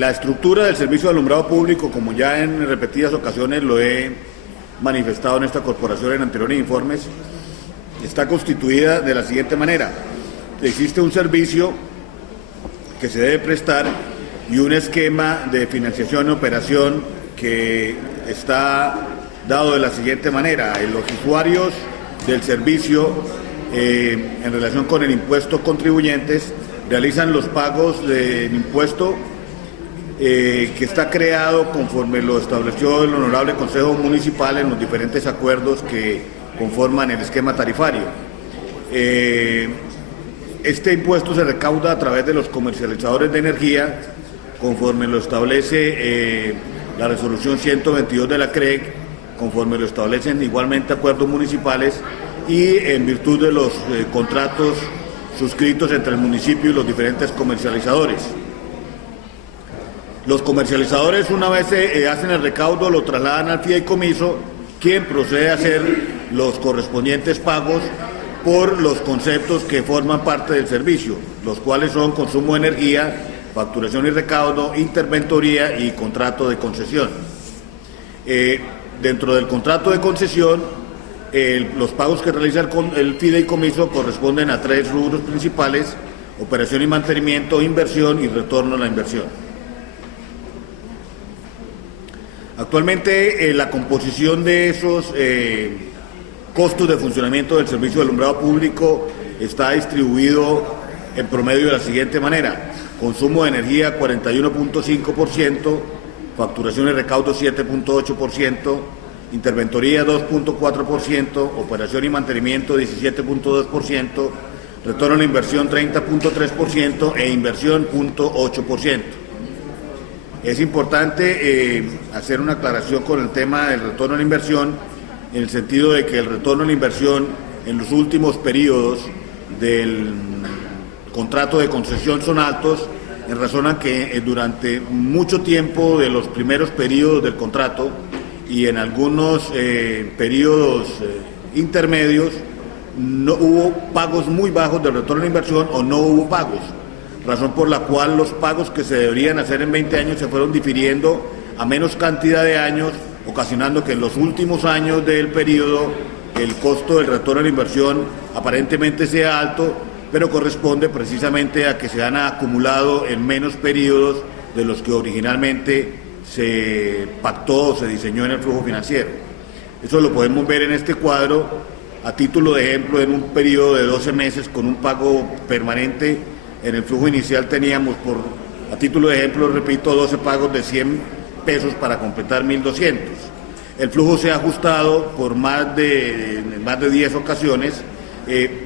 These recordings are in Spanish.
La estructura del servicio de alumbrado público, como ya en repetidas ocasiones lo he manifestado en esta corporación en anteriores informes, está constituida de la siguiente manera. Existe un servicio que se debe prestar y un esquema de financiación y operación que está dado de la siguiente manera. Los usuarios del servicio, en relación con el impuesto contribuyentes, realizan los pagos del impuesto que está creado conforme lo estableció el Honorable Consejo Municipal en los diferentes acuerdos que conforman el esquema tarifario. Este impuesto se recauda a través de los comercializadores de energía, conforme lo establece la resolución 122 de la CREC, conforme lo establecen igualmente acuerdos municipales y en virtud de los contratos suscritos entre el municipio y los diferentes comercializadores. Los comercializadores, una vez hacen el recaudo, lo trasladan al fideicomiso, quien procede a hacer los correspondientes pagos por los conceptos que forman parte del servicio, los cuales son consumo de energía, facturación y recaudo, interventoría y contrato de concesión. Dentro del contrato de concesión, los pagos que realiza el fideicomiso corresponden a 3 rubros principales: operación y mantenimiento, inversión y retorno a la inversión. Actualmente la composición de esos costos de funcionamiento del servicio de alumbrado público está distribuido en promedio de la siguiente manera: consumo de energía 41.5%, facturación y recaudo 7.8%, interventoría 2.4%, operación y mantenimiento 17.2%, retorno a la inversión 30.3% e inversión 0.8%. Es importante hacer una aclaración con el tema del retorno a la inversión, en el sentido de que el retorno a la inversión en los últimos periodos del contrato de concesión son altos, en razón a que durante mucho tiempo de los primeros periodos del contrato y en algunos periodos intermedios no hubo pagos muy bajos de retorno a la inversión o no hubo pagos, razón por la cual los pagos que se deberían hacer en 20 años se fueron difiriendo a menos cantidad de años, ocasionando que en los últimos años del periodo el costo del retorno a la inversión aparentemente sea alto, pero corresponde precisamente a que se han acumulado en menos periodos de los que originalmente se pactó o se diseñó en el flujo financiero. Eso lo podemos ver en este cuadro. A título de ejemplo, en un periodo de 12 meses con un pago permanente, en el flujo inicial teníamos, a título de ejemplo, repito, 12 pagos de 100 pesos para completar 1.200. El flujo se ha ajustado por más de 10 ocasiones,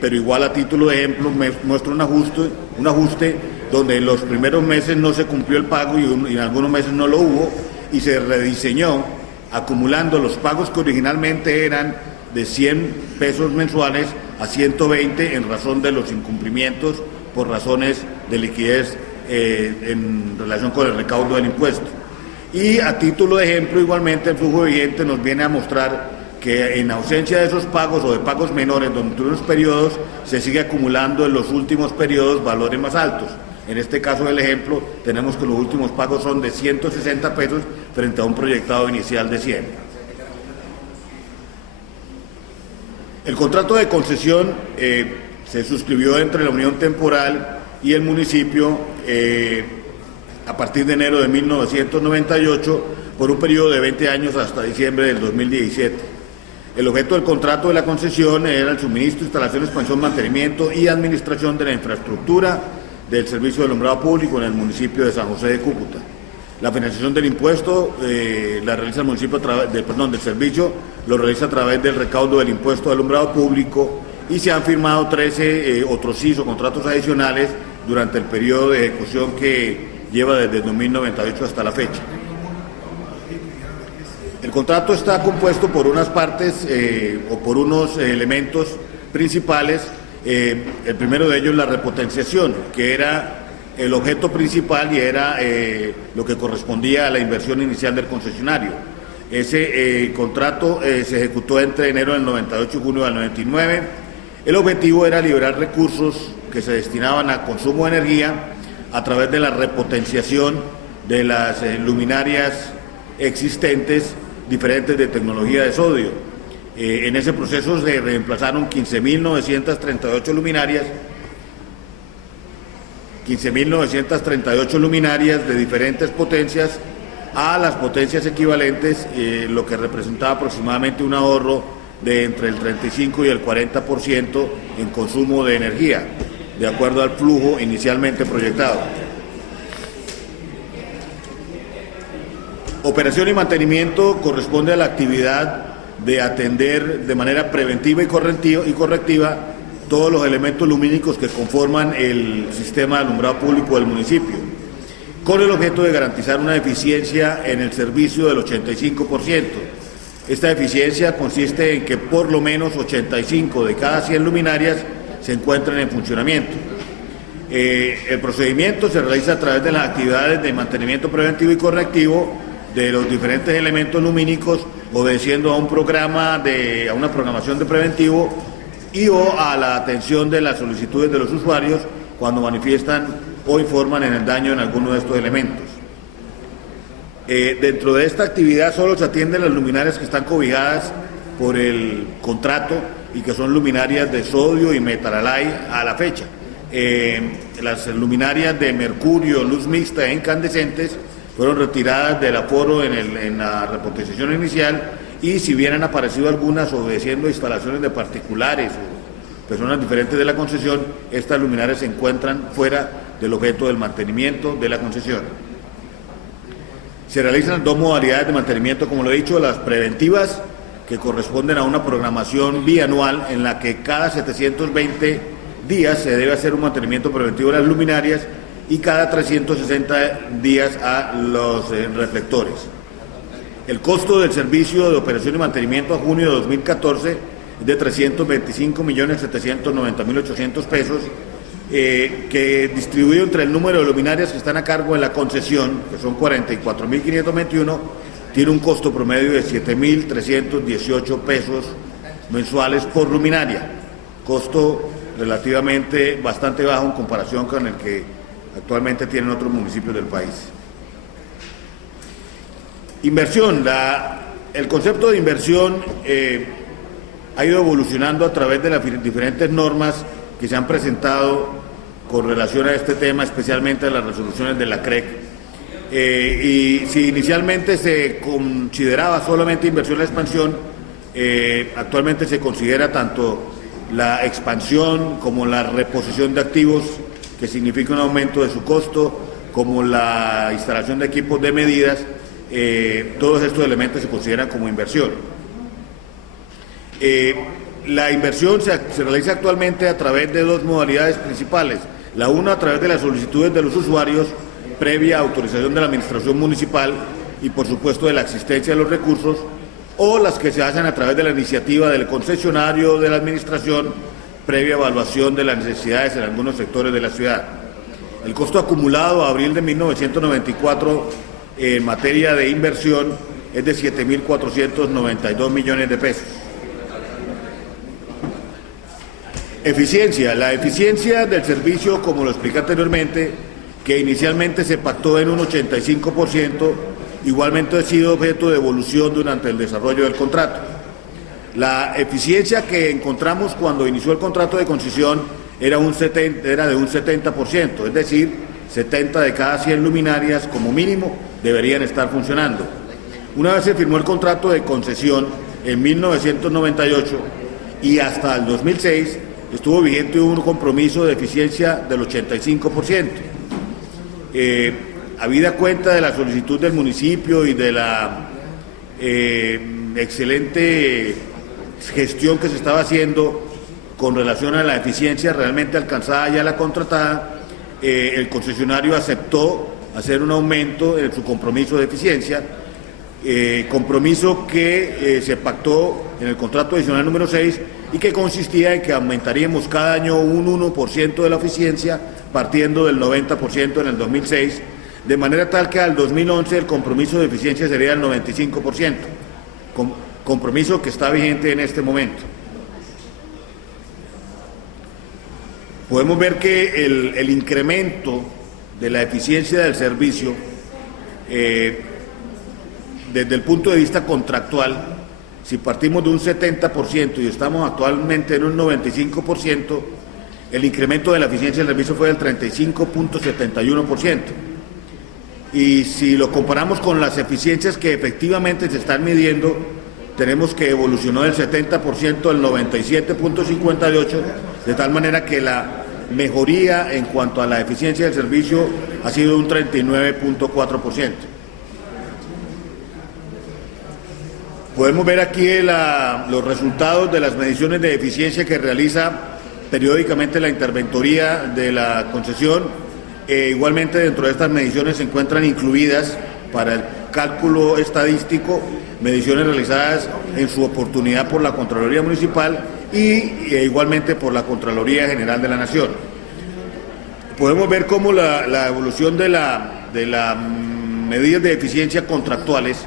pero igual a título de ejemplo muestra un ajuste donde en los primeros meses no se cumplió el pago y en algunos meses no lo hubo, y se rediseñó acumulando los pagos que originalmente eran de 100 pesos mensuales a 120 en razón de los incumplimientos por razones de liquidez en relación con el recaudo del impuesto. Y a título de ejemplo, igualmente, el flujo vigente nos viene a mostrar que en ausencia de esos pagos o de pagos menores durante unos periodos, se sigue acumulando en los últimos periodos valores más altos. En este caso del ejemplo, tenemos que los últimos pagos son de 160 pesos frente a un proyectado inicial de 100. El contrato de concesión se suscribió entre la Unión Temporal y el municipio a partir de enero de 1998 por un periodo de 20 años hasta diciembre del 2017. El objeto del contrato de la concesión era el suministro, instalación, expansión, mantenimiento y administración de la infraestructura del servicio de alumbrado público en el municipio de San José de Cúcuta. La financiación del impuesto la realiza el municipio del servicio lo realiza a través del recaudo del impuesto de alumbrado público, y se han firmado 13 otros CIS o contratos adicionales durante el periodo de ejecución que lleva desde 2098 hasta la fecha. El contrato está compuesto por unas partes o por unos elementos principales. El primero de ellos, la repotenciación, que era el objeto principal y era lo que correspondía a la inversión inicial del concesionario. Ese contrato se ejecutó entre enero del 98 y junio del 99. El objetivo era liberar recursos que se destinaban a consumo de energía a través de la repotenciación de las luminarias existentes diferentes de tecnología de sodio. En ese proceso se reemplazaron 15.938 luminarias de diferentes potencias a las potencias equivalentes, lo que representaba aproximadamente un ahorro de entre el 35 y el 40% en consumo de energía, de acuerdo al flujo inicialmente proyectado. Operación y mantenimiento corresponde a la actividad de atender de manera preventiva y correctiva todos los elementos lumínicos que conforman el sistema de alumbrado público del municipio, con el objeto de garantizar una eficiencia en el servicio del 85%. Esta eficiencia consiste en que por lo menos 85 de cada 100 luminarias se encuentren en funcionamiento. El procedimiento se realiza a través de las actividades de mantenimiento preventivo y correctivo de los diferentes elementos lumínicos, obedeciendo a una programación de preventivo y o a la atención de las solicitudes de los usuarios cuando manifiestan o informan en el daño en alguno de estos elementos. Dentro de esta actividad solo se atienden las luminarias que están cobijadas por el contrato y que son luminarias de sodio y metalhalide a la fecha. Las luminarias de mercurio, luz mixta e incandescentes fueron retiradas del aforo en la repotenciación inicial, y si bien han aparecido algunas obedeciendo instalaciones de particulares o personas diferentes de la concesión, estas luminarias se encuentran fuera del objeto del mantenimiento de la concesión. Se realizan dos modalidades de mantenimiento, como lo he dicho: las preventivas, que corresponden a una programación bianual en la que cada 720 días se debe hacer un mantenimiento preventivo de las luminarias, y cada 360 días a los reflectores. El costo del servicio de operación y mantenimiento a junio de 2014 es de 325.790.800 pesos, que distribuido entre el número de luminarias que están a cargo de la concesión, que son 44.521, tiene un costo promedio de 7.318 pesos mensuales por luminaria, costo relativamente bastante bajo en comparación con el que actualmente tienen otros municipios del país. Inversión. El concepto de inversión ha ido evolucionando a través de las diferentes normas que se han presentado con relación a este tema, especialmente las resoluciones de la CREC. Y si inicialmente se consideraba solamente inversión en la expansión, actualmente se considera tanto la expansión como la reposición de activos, que significa un aumento de su costo, como la instalación de equipos de medidas. Todos estos elementos se consideran como inversión. La inversión se realiza actualmente a través de dos modalidades principales: la una a través de las solicitudes de los usuarios previa autorización de la administración municipal y por supuesto de la existencia de los recursos, o las que se hacen a través de la iniciativa del concesionario de la administración previa evaluación de las necesidades en algunos sectores de la ciudad. El costo acumulado a abril de 1994 en materia de inversión es de 7.492 millones de pesos. Eficiencia. La eficiencia del servicio, como lo expliqué anteriormente, que inicialmente se pactó en un 85%, igualmente ha sido objeto de evolución durante el desarrollo del contrato. La eficiencia que encontramos cuando inició el contrato de concesión era de un 70%, es decir, 70 de cada 100 luminarias como mínimo deberían estar funcionando. Una vez se firmó el contrato de concesión en 1998 y hasta el 2006 estuvo vigente un compromiso de eficiencia del 85%. Habida cuenta de la solicitud del municipio y de la excelente gestión que se estaba haciendo con relación a la eficiencia realmente alcanzada ya la contratada, el concesionario aceptó hacer un aumento en su compromiso de eficiencia, compromiso que se pactó en el contrato adicional número 6 y que consistía en que aumentaríamos cada año un 1% de la eficiencia, partiendo del 90% en el 2006, de manera tal que al 2011 el compromiso de eficiencia sería el 95%, compromiso que está vigente en este momento. Podemos ver que el incremento de la eficiencia del servicio desde el punto de vista contractual, si partimos de un 70% y estamos actualmente en un 95%, el incremento de la eficiencia del servicio fue del 35.71%. Y si lo comparamos con las eficiencias que efectivamente se están midiendo, tenemos que evolucionó del 70% al 97.58%, de tal manera que la mejoría en cuanto a la eficiencia del servicio ha sido un 39.4%. Podemos ver aquí los resultados de las mediciones de eficiencia que realiza periódicamente la interventoría de la concesión. Igualmente dentro de estas mediciones se encuentran incluidas para el cálculo estadístico mediciones realizadas en su oportunidad por la Contraloría Municipal y igualmente por la Contraloría General de la Nación. Podemos ver cómo la evolución de las medidas de eficiencia contractuales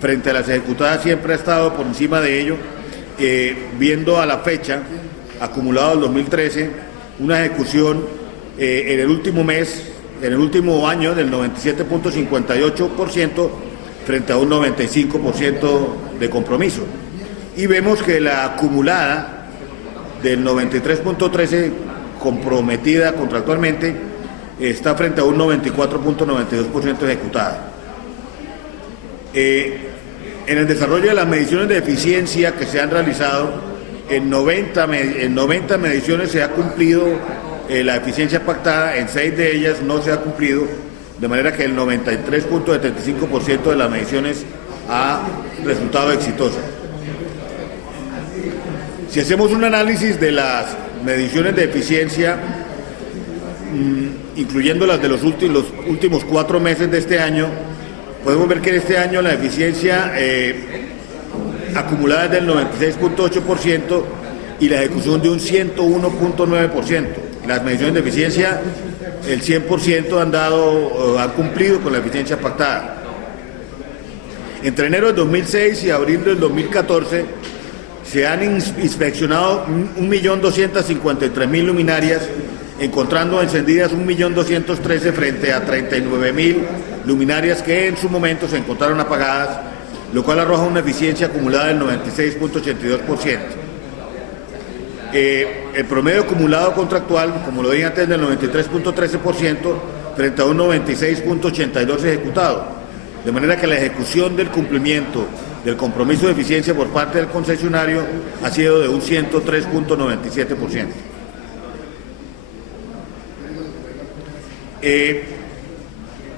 frente a las ejecutadas siempre ha estado por encima de ello, viendo a la fecha, acumulado al 2013, una ejecución en el último año del 97.58% frente a un 95% de compromiso. Y vemos que la acumulada del 93.13% comprometida contractualmente está frente a un 94.92% ejecutada. En el desarrollo de las mediciones de eficiencia que se han realizado, en 90 mediciones se ha cumplido la eficiencia pactada, en 6 de ellas no se ha cumplido, de manera que el 93.75% de las mediciones ha resultado exitosa. Si hacemos un análisis de las mediciones de eficiencia, incluyendo las de los últimos 4 meses de este año, podemos ver que en este año la eficiencia acumulada es del 96.8% y la ejecución de un 101.9%. Las mediciones de eficiencia, el 100% han cumplido con la eficiencia pactada. Entre enero del 2006 y abril del 2014 se han inspeccionado 1.253.000 luminarias, encontrando encendidas 1.213.000 frente a 39.000 luminarias que en su momento se encontraron apagadas, lo cual arroja una eficiencia acumulada del 96.82%. El promedio acumulado contractual, como lo dije antes, del 93.13% frente a un 96.82% ejecutado, de manera que la ejecución del cumplimiento del compromiso de eficiencia por parte del concesionario ha sido de un 103.97%.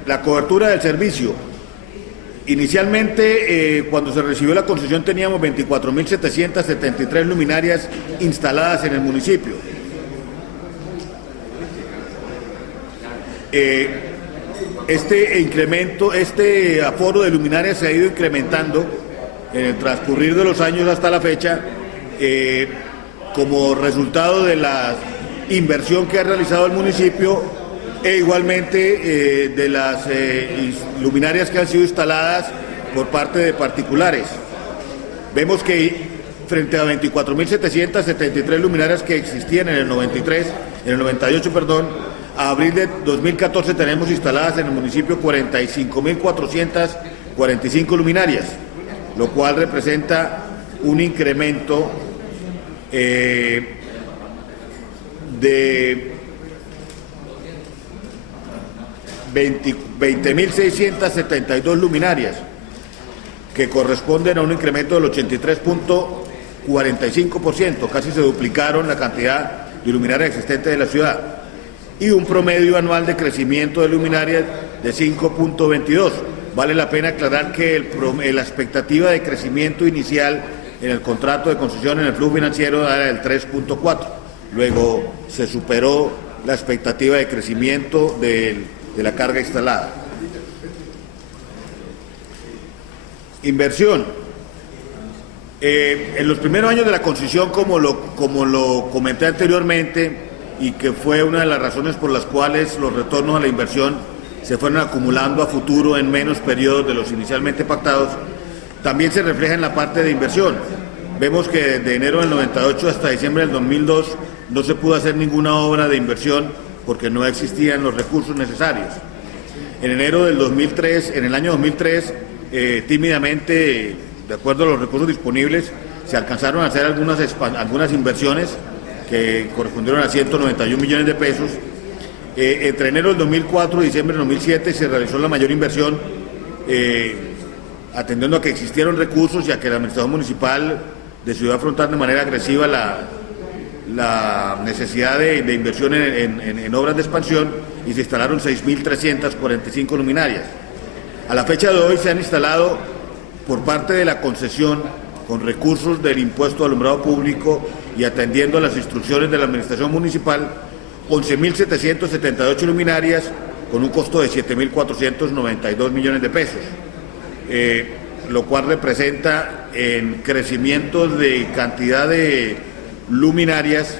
La cobertura del servicio. Inicialmente, cuando se recibió la concesión, teníamos 24.773 luminarias instaladas en el municipio. Este aforo de luminarias se ha ido incrementando en el transcurrir de los años hasta la fecha, como resultado de la inversión que ha realizado el municipio e igualmente de las luminarias que han sido instaladas por parte de particulares. Vemos que frente a 24.773 luminarias que existían en el 98, a abril de 2014 tenemos instaladas en el municipio 45.445 luminarias, lo cual representa un incremento de 20.672 luminarias, que corresponden a un incremento del 83.45%, casi se duplicaron la cantidad de luminarias existentes de la ciudad, y un promedio anual de crecimiento de luminarias de 5.22. Vale la pena aclarar que la expectativa de crecimiento inicial en el contrato de concesión en el flujo financiero era del 3.4. Luego se superó la expectativa de crecimiento de la carga instalada. Inversión. En los primeros años de la concesión, como lo comenté anteriormente, y que fue una de las razones por las cuales los retornos a la inversión se fueron acumulando a futuro en menos periodos de los inicialmente pactados, también se refleja en la parte de inversión. Vemos que desde enero del 98 hasta diciembre del 2002 no se pudo hacer ninguna obra de inversión porque no existían los recursos necesarios. En enero del 2003, en el año 2003, tímidamente, de acuerdo a los recursos disponibles, se alcanzaron a hacer algunas inversiones que correspondieron a 191 millones de pesos. Entre enero del 2004 y diciembre del 2007 se realizó la mayor inversión, atendiendo a que existieron recursos y a que la administración municipal decidió afrontar de manera agresiva la necesidad de inversión en obras de expansión, y se instalaron 6.345 luminarias. A la fecha de hoy se han instalado por parte de la concesión, con recursos del impuesto de alumbrado público y atendiendo a las instrucciones de la administración municipal, 11.778 luminarias con un costo de 7.492 millones de pesos, lo cual representa en crecimiento de cantidad de luminarias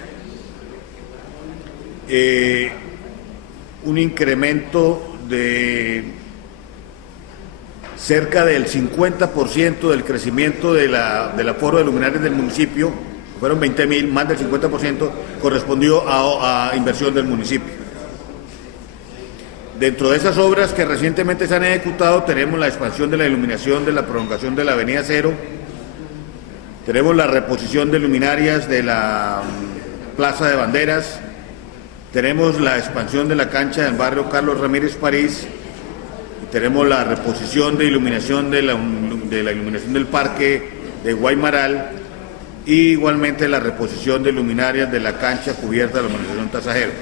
un incremento de cerca del 50% del crecimiento del aforo de luminarias del municipio. Fueron 20.000, más del 50% correspondió a inversión del municipio. Dentro de esas obras que recientemente se han ejecutado tenemos la expansión de la iluminación de la prolongación de la Avenida Cero, tenemos la reposición de luminarias de la Plaza de Banderas, tenemos la expansión de la cancha del barrio Carlos Ramírez París, y tenemos la reposición de iluminación de la iluminación del parque de Guaymaral, y igualmente la reposición de luminarias de la cancha cubierta de la urbanización Tasajero.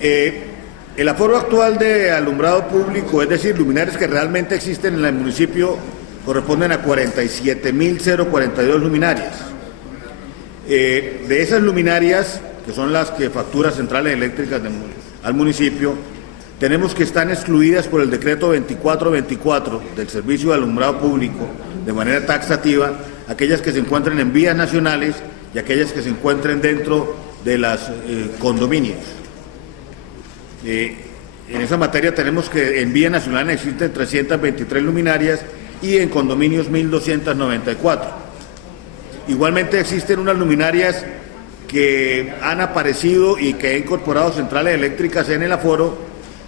El aforo actual de alumbrado público, es decir, luminarias que realmente existen en el municipio, corresponden a 47.042 luminarias. De esas luminarias, que son las que factura Centrales Eléctricas al municipio, tenemos que están excluidas por el decreto 2424 del Servicio de Alumbrado Público de manera taxativa, aquellas que se encuentren en vías nacionales y aquellas que se encuentren dentro de los condominios. En esa materia tenemos que en vías nacionales existen 323 luminarias y en condominios 1.294. Igualmente existen unas luminarias que han aparecido y que han incorporado Centrales Eléctricas en el aforo,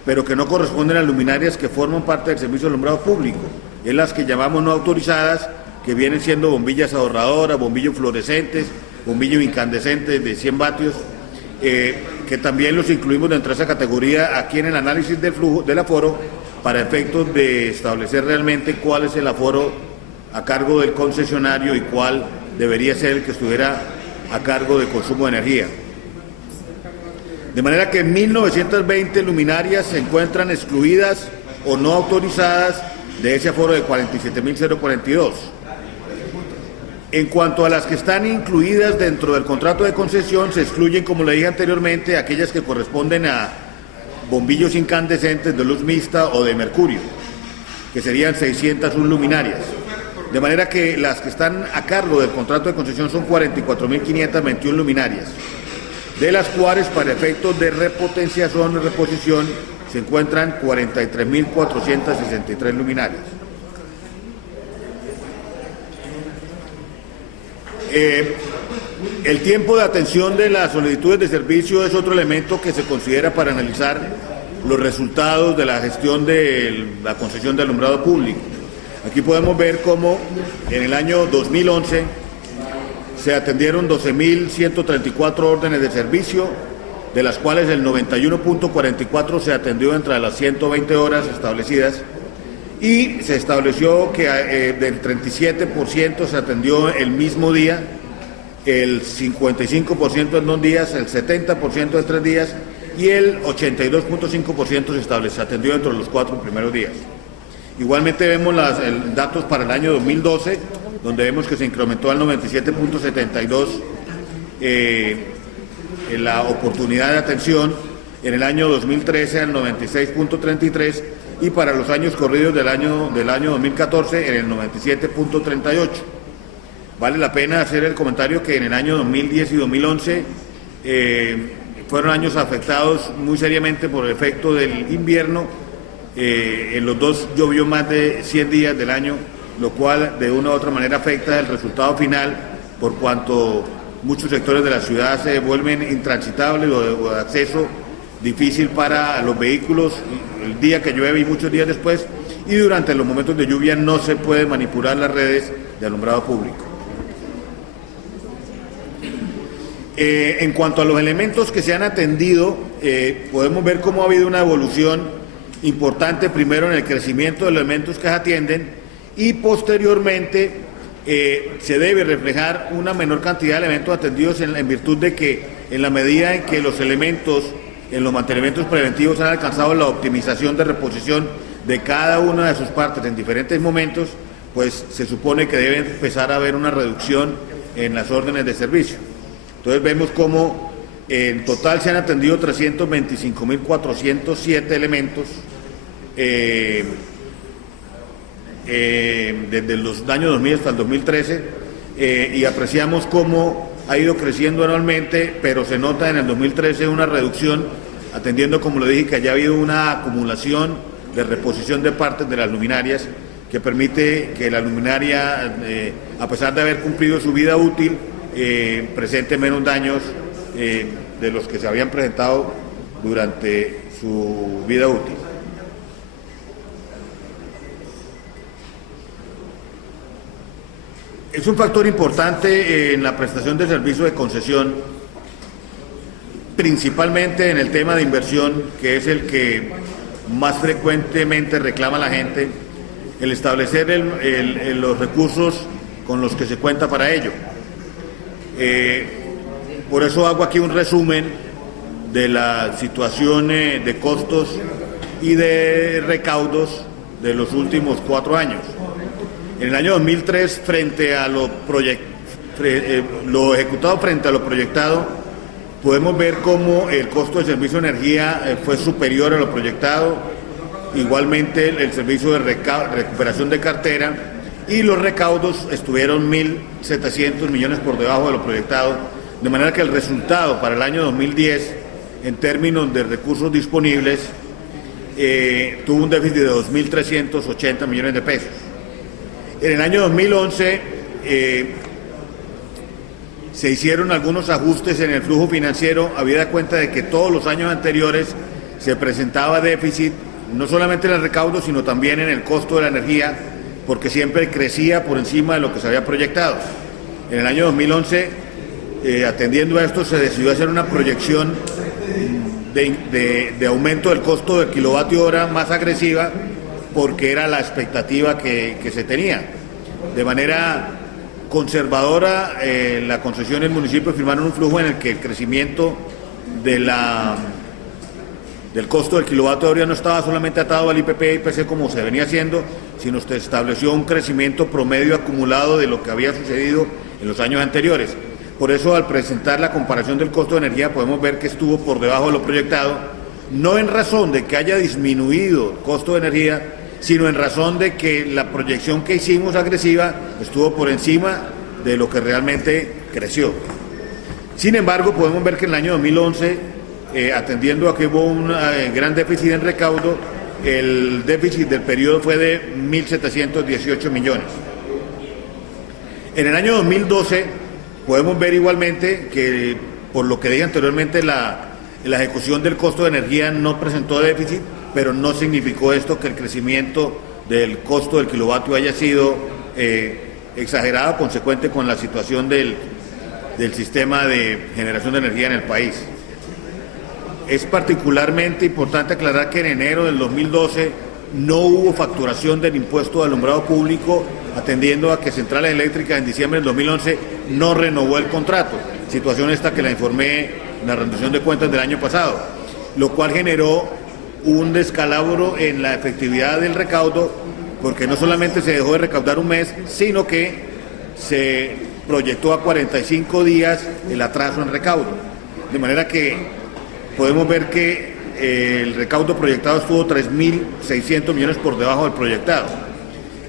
pero que no corresponden a luminarias que forman parte del servicio de alumbrado público, es las que llamamos no autorizadas, que vienen siendo bombillas ahorradoras, bombillos fluorescentes, bombillos incandescentes de 100 vatios, que también los incluimos dentro de esa categoría aquí en el análisis del flujo del aforo, para efectos de establecer realmente cuál es el aforo a cargo del concesionario y cuál debería ser el que estuviera a cargo de consumo de energía. De manera que 1.920 luminarias se encuentran excluidas o no autorizadas de ese aforo de 47.042. En cuanto a las que están incluidas dentro del contrato de concesión, se excluyen, como le dije anteriormente, aquellas que corresponden a bombillos incandescentes de luz mixta o de mercurio, que serían 601 luminarias. De manera que las que están a cargo del contrato de concesión son 44.521 luminarias, de las cuales para efectos de repotenciación y reposición se encuentran 43.463 luminarias. El tiempo de atención de las solicitudes de servicio es otro elemento que se considera para analizar los resultados de la gestión de la concesión de alumbrado público. Aquí podemos ver cómo en el año 2011 se atendieron 12.134 órdenes de servicio, de las cuales el 91.44 se atendió entre las 120 horas establecidas, y se estableció que del 37% se atendió el mismo día, el 55% en 2 días, el 70% en 3 días y el 82.5% se atendió dentro de los 4 primeros días. Igualmente vemos datos para el año 2012, donde vemos que se incrementó al 97.72 en la oportunidad de atención, en el año 2013 al 96.33 y para los años corridos del año 2014 en el 97.38. Vale la pena hacer el comentario que en el año 2010 y 2011 fueron años afectados muy seriamente por el efecto del invierno. En los dos llovió más de 100 días del año, lo cual de una u otra manera afecta el resultado final, por cuanto muchos sectores de la ciudad se vuelven intransitables o de acceso difícil para los vehículos el día que llueve y muchos días después, y durante los momentos de lluvia no se puede manipular las redes de alumbrado público. En cuanto a los elementos que se han atendido, podemos ver cómo ha habido una evolución importante, primero en el crecimiento de los elementos que se atienden y posteriormente se debe reflejar una menor cantidad de elementos atendidos en virtud de que en la medida en que los elementos en los mantenimientos preventivos han alcanzado la optimización de reposición de cada una de sus partes en diferentes momentos, pues se supone que debe empezar a haber una reducción en las órdenes de servicio. Entonces vemos cómo en total se han atendido 325.407 elementos desde los años 2000 hasta el 2013 y apreciamos cómo ha ido creciendo anualmente, pero se nota en el 2013 una reducción, atendiendo, como le dije, que haya habido una acumulación de reposición de partes de las luminarias que permite que la luminaria, a pesar de haber cumplido su vida útil, presente menos daños de los que se habían presentado durante su vida útil. Es un factor importante en la prestación de servicio de concesión, principalmente en el tema de inversión, que es el que más frecuentemente reclama la gente, el establecer los recursos con los que se cuenta para ello. Por eso hago aquí un resumen de la situación de costos y de recaudos de los últimos 4 años. En el año 2003, frente a lo ejecutado frente a lo proyectado, podemos ver cómo el costo de servicio de energía fue superior a lo proyectado, igualmente el servicio de recuperación de cartera, y los recaudos estuvieron 1.700 millones por debajo de lo proyectado, de manera que el resultado para el año 2010, en términos de recursos disponibles, tuvo un déficit de 2.380 millones de pesos. En el año 2011 se hicieron algunos ajustes en el flujo financiero, habida cuenta de que todos los años anteriores se presentaba déficit, no solamente en el recaudo, sino también en el costo de la energía, porque siempre crecía por encima de lo que se había proyectado. En el año 2011, atendiendo a esto, se decidió hacer una proyección de aumento del costo del kilovatio hora más agresiva, porque era la expectativa que se tenía. De manera conservadora, la concesión y el municipio firmaron un flujo en el que el crecimiento del costo del kilovatio hora no estaba solamente atado al IPP y IPC como se venía haciendo, sino se estableció un crecimiento promedio acumulado de lo que había sucedido en los años anteriores. Por eso, al presentar la comparación del costo de energía, podemos ver que estuvo por debajo de lo proyectado, no en razón de que haya disminuido el costo de energía, sino en razón de que la proyección que hicimos agresiva estuvo por encima de lo que realmente creció. Sin embargo, podemos ver que en el año 2011, atendiendo a que hubo un gran déficit en recaudo, el déficit del periodo fue de 1.718 millones. En el año 2012 podemos ver igualmente que, por lo que dije anteriormente, la ejecución del costo de energía no presentó déficit, pero no significó esto que el crecimiento del costo del kilovatio haya sido exagerado, consecuente con la situación del sistema de generación de energía en el país. Es particularmente importante aclarar que en enero del 2012 no hubo facturación del impuesto de alumbrado público, atendiendo a que Centrales Eléctricas en diciembre del 2011 no renovó el contrato, situación esta que la informé en la rendición de cuentas del año pasado, lo cual generó un descalabro en la efectividad del recaudo, porque no solamente se dejó de recaudar un mes, sino que se proyectó a 45 días el atraso en recaudo, de manera que podemos ver que el recaudo proyectado estuvo 3.600 millones por debajo del proyectado,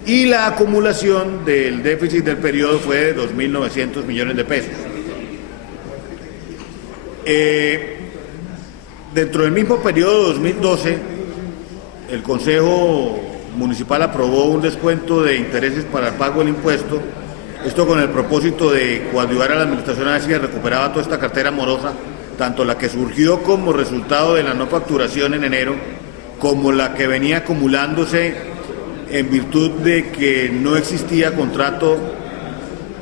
y la acumulación del déficit del periodo fue de 2.900 millones de pesos. Dentro del mismo periodo 2012, el Consejo Municipal aprobó un descuento de intereses para el pago del impuesto, esto con el propósito de coadyuvar a la administración a ver si recuperaba toda esta cartera morosa tanto la que surgió como resultado de la no facturación en enero, como la que venía acumulándose en virtud de que no existía contrato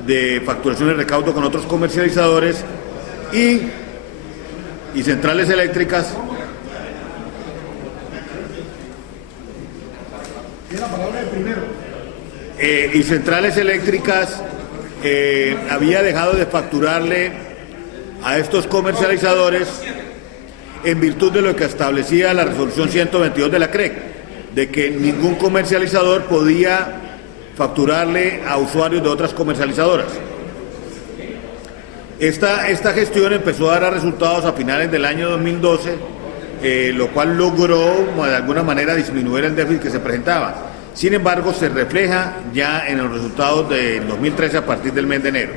de facturación y recaudo con otros comercializadores y centrales eléctricas. Y centrales eléctricas había dejado de facturarle a estos comercializadores en virtud de lo que establecía la resolución 122 de la CREC, de que ningún comercializador podía facturarle a usuarios de otras comercializadoras. Esta gestión empezó a dar resultados a finales del año 2012, lo cual logró de alguna manera disminuir el déficit que se presentaba. Sin embargo, se refleja ya en los resultados del 2013 a partir del mes de enero.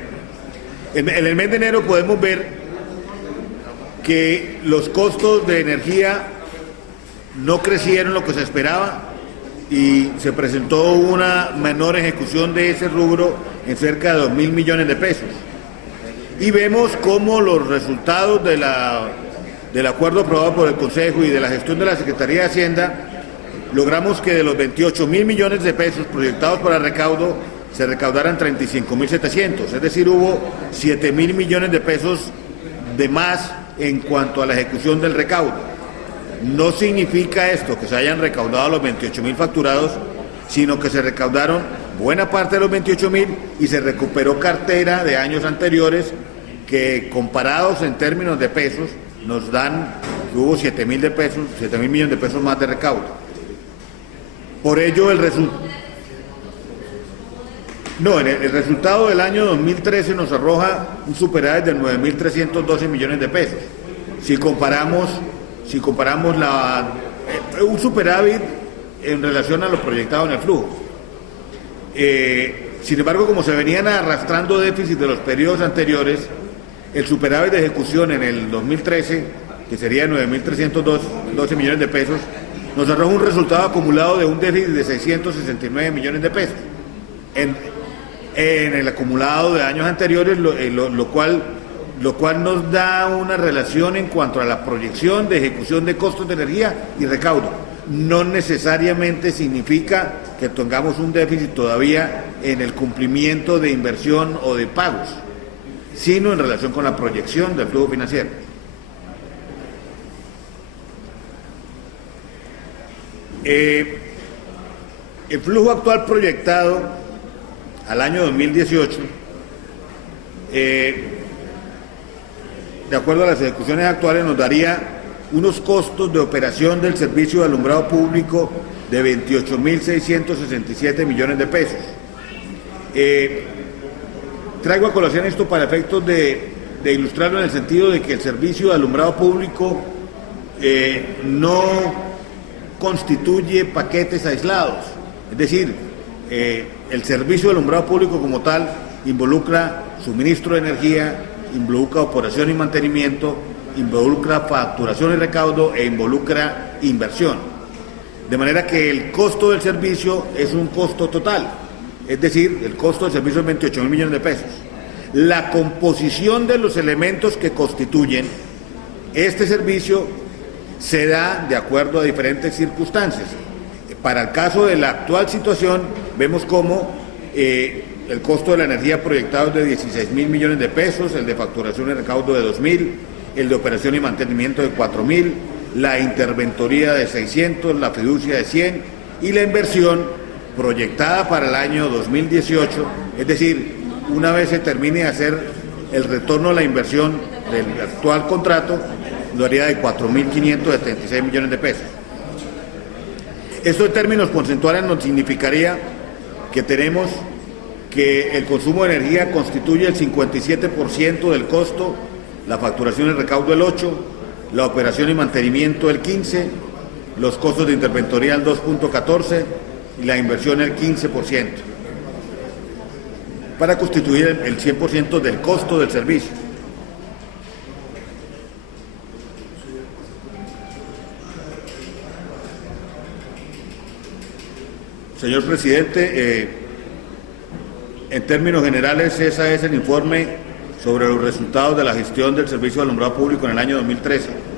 En el mes de enero podemos ver que los costos de energía no crecieron lo que se esperaba y se presentó una menor ejecución de ese rubro en cerca de 2.000 millones de pesos. Y vemos cómo los resultados del acuerdo aprobado por el Consejo y de la gestión de la Secretaría de Hacienda, logramos que de los 28.000 millones de pesos proyectados para recaudo, se recaudaran 35.700, es decir, hubo 7.000 millones de pesos de más en cuanto a la ejecución del recaudo. No significa esto que se hayan recaudado los 28.000 facturados, sino que se recaudaron buena parte de los 28.000 y se recuperó cartera de años anteriores que, comparados en términos de pesos, nos dan que hubo 7.000 millones de pesos más de recaudo. Por ello, el resultado del año 2013 nos arroja un superávit de 9.312 millones de pesos. Si comparamos un superávit en relación a lo proyectado en el flujo. Sin embargo, como se venían arrastrando déficits de los periodos anteriores, el superávit de ejecución en el 2013, que sería 9.312 millones de pesos, nos arroja un resultado acumulado de un déficit de 669 millones de pesos en el acumulado de años anteriores, lo cual nos da una relación en cuanto a la proyección de ejecución de costos de energía y recaudo. No necesariamente significa que tengamos un déficit todavía en el cumplimiento de inversión o de pagos, sino en relación con la proyección del flujo financiero. El flujo actual proyectado al año 2018, de acuerdo a las ejecuciones actuales, nos daría unos costos de operación del servicio de alumbrado público de 28.667 millones de pesos. Traigo a colación esto para efectos de ilustrarlo en el sentido de que el servicio de alumbrado público no constituye paquetes aislados, es decir, el servicio de alumbrado público como tal involucra suministro de energía, involucra operación y mantenimiento, involucra facturación y recaudo e involucra inversión. De manera que el costo del servicio es un costo total, es decir, el costo del servicio es 28.000 millones de pesos. La composición de los elementos que constituyen este servicio se da de acuerdo a diferentes circunstancias. Para el caso de la actual situación, vemos cómo el costo de la energía proyectado es de 16.000 millones de pesos, el de facturación y recaudo de 2.000, el de operación y mantenimiento de 4.000, la interventoría de 600, la fiducia de 100 y la inversión proyectada para el año 2018, es decir, una vez se termine de hacer el retorno a la inversión del actual contrato, lo haría de 4.576 millones de pesos. Esto en términos porcentuales nos significaría que tenemos que el consumo de energía constituye el 57% del costo, la facturación y recaudo el 8%, la operación y mantenimiento el 15%, los costos de interventoría el 2.14% y la inversión el 15%, para constituir el 100% del costo del servicio. Señor presidente, en términos generales ese es el informe sobre los resultados de la gestión del servicio de alumbrado público en el año 2013.